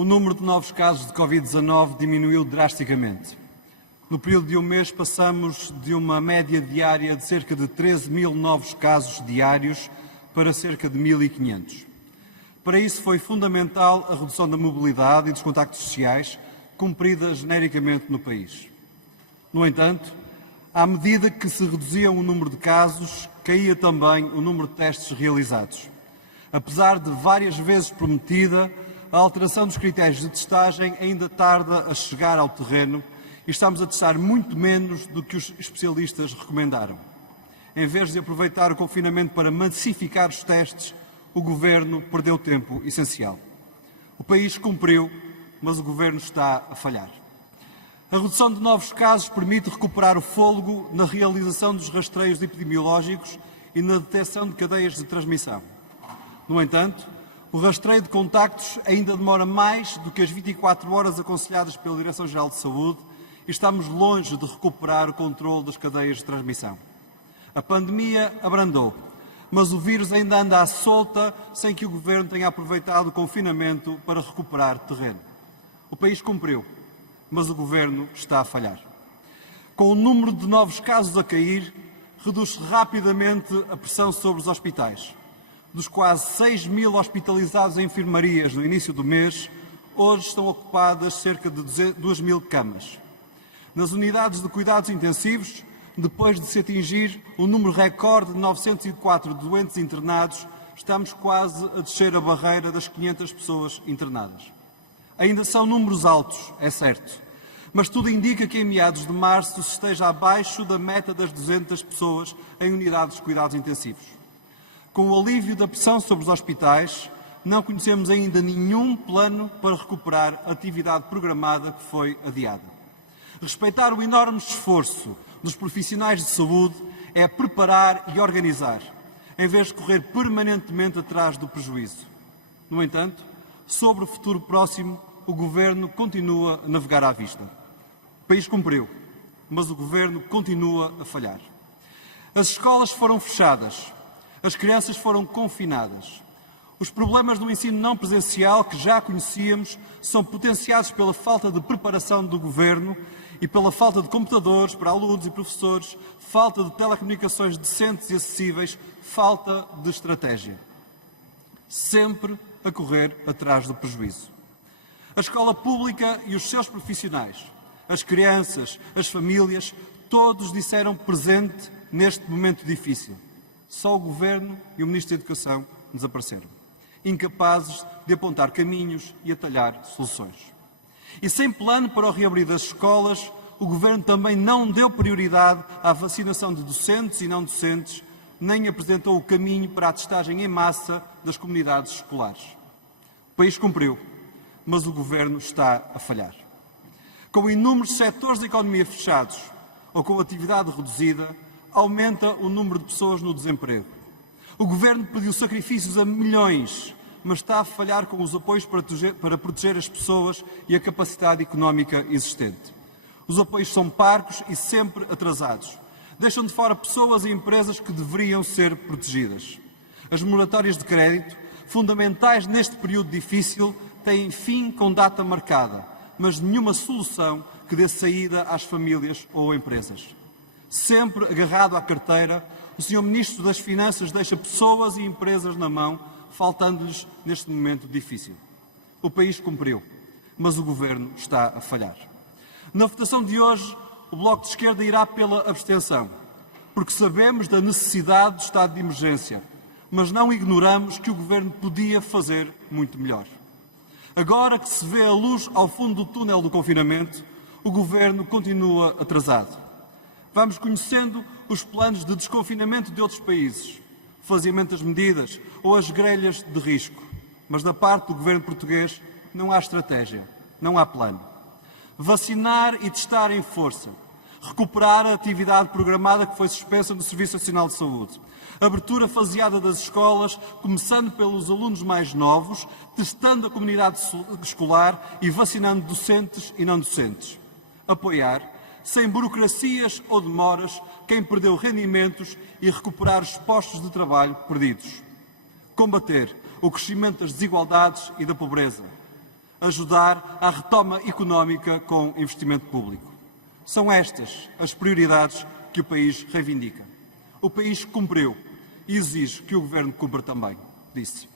O número de novos casos de Covid-19 diminuiu drasticamente. No período de um mês, passamos de uma média diária de cerca de 13 mil novos casos diários para cerca de 1.500. Para isso foi fundamental a redução da mobilidade e dos contactos sociais, cumprida genericamente no país. No entanto, à medida que se reduzia o número de casos, caía também o número de testes realizados. Apesar de várias vezes prometida, a alteração dos critérios de testagem ainda tarda a chegar ao terreno e estamos a testar muito menos do que os especialistas recomendaram. Em vez de aproveitar o confinamento para massificar os testes, o Governo perdeu tempo essencial. O país cumpriu, mas o Governo está a falhar. A redução de novos casos permite recuperar o fôlego na realização dos rastreios epidemiológicos e na detecção de cadeias de transmissão. No entanto, o rastreio de contactos ainda demora mais do que as 24 horas aconselhadas pela Direção-Geral de Saúde e estamos longe de recuperar o controle das cadeias de transmissão. A pandemia abrandou, mas o vírus ainda anda à solta sem que o Governo tenha aproveitado o confinamento para recuperar terreno. O país cumpriu, mas o Governo está a falhar. Com o número de novos casos a cair, reduz-se rapidamente a pressão sobre os hospitais. Dos quase 6 mil hospitalizados em enfermarias no início do mês, hoje estão ocupadas cerca de 2 mil camas. Nas unidades de cuidados intensivos, depois de se atingir o número recorde de 904 doentes internados, estamos quase a descer a barreira das 500 pessoas internadas. Ainda são números altos, é certo, mas tudo indica que em meados de março se esteja abaixo da meta das 200 pessoas em unidades de cuidados intensivos. Com o alívio da pressão sobre os hospitais, não conhecemos ainda nenhum plano para recuperar a atividade programada que foi adiada. Respeitar o enorme esforço dos profissionais de saúde é preparar e organizar, em vez de correr permanentemente atrás do prejuízo. No entanto, sobre o futuro próximo, o Governo continua a navegar à vista. O país cumpriu, mas o Governo continua a falhar. As escolas foram fechadas, as crianças foram confinadas. Os problemas do ensino não presencial, que já conhecíamos, são potenciados pela falta de preparação do Governo e pela falta de computadores para alunos e professores, falta de telecomunicações decentes e acessíveis, falta de estratégia. Sempre a correr atrás do prejuízo. A escola pública e os seus profissionais, as crianças, as famílias, todos disseram presente neste momento difícil. Só o Governo e o Ministro da Educação desapareceram, incapazes de apontar caminhos e atalhar soluções. E sem plano para o reabrir das escolas, o Governo também não deu prioridade à vacinação de docentes e não docentes, nem apresentou o caminho para a testagem em massa das comunidades escolares. O país cumpriu, mas o Governo está a falhar. Com inúmeros setores da economia fechados ou com atividade reduzida, aumenta o número de pessoas no desemprego. O Governo pediu sacrifícios a milhões, mas está a falhar com os apoios para proteger as pessoas e a capacidade económica existente. Os apoios são parcos e sempre atrasados. Deixam de fora pessoas e empresas que deveriam ser protegidas. As moratórias de crédito, fundamentais neste período difícil, têm fim com data marcada, mas nenhuma solução que dê saída às famílias ou empresas. Sempre agarrado à carteira, o Sr. Ministro das Finanças deixa pessoas e empresas na mão, faltando-lhes neste momento difícil. O país cumpriu, mas o Governo está a falhar. Na votação de hoje, o Bloco de Esquerda irá pela abstenção, porque sabemos da necessidade do estado de emergência, mas não ignoramos que o Governo podia fazer muito melhor. Agora que se vê a luz ao fundo do túnel do confinamento, o Governo continua atrasado. Vamos conhecendo os planos de desconfinamento de outros países, o faziamento das medidas ou as grelhas de risco. Mas da parte do Governo português não há estratégia, não há plano. Vacinar e testar em força. Recuperar a atividade programada que foi suspensa no Serviço Nacional de Saúde. Abertura faseada das escolas, começando pelos alunos mais novos, testando a comunidade escolar e vacinando docentes e não docentes. Apoiar, sem burocracias ou demoras, quem perdeu rendimentos e recuperar os postos de trabalho perdidos. Combater o crescimento das desigualdades e da pobreza. ajudar à retoma económica com investimento público. São estas as prioridades que o país reivindica. O país cumpriu e exige que o Governo cumpra também, disse.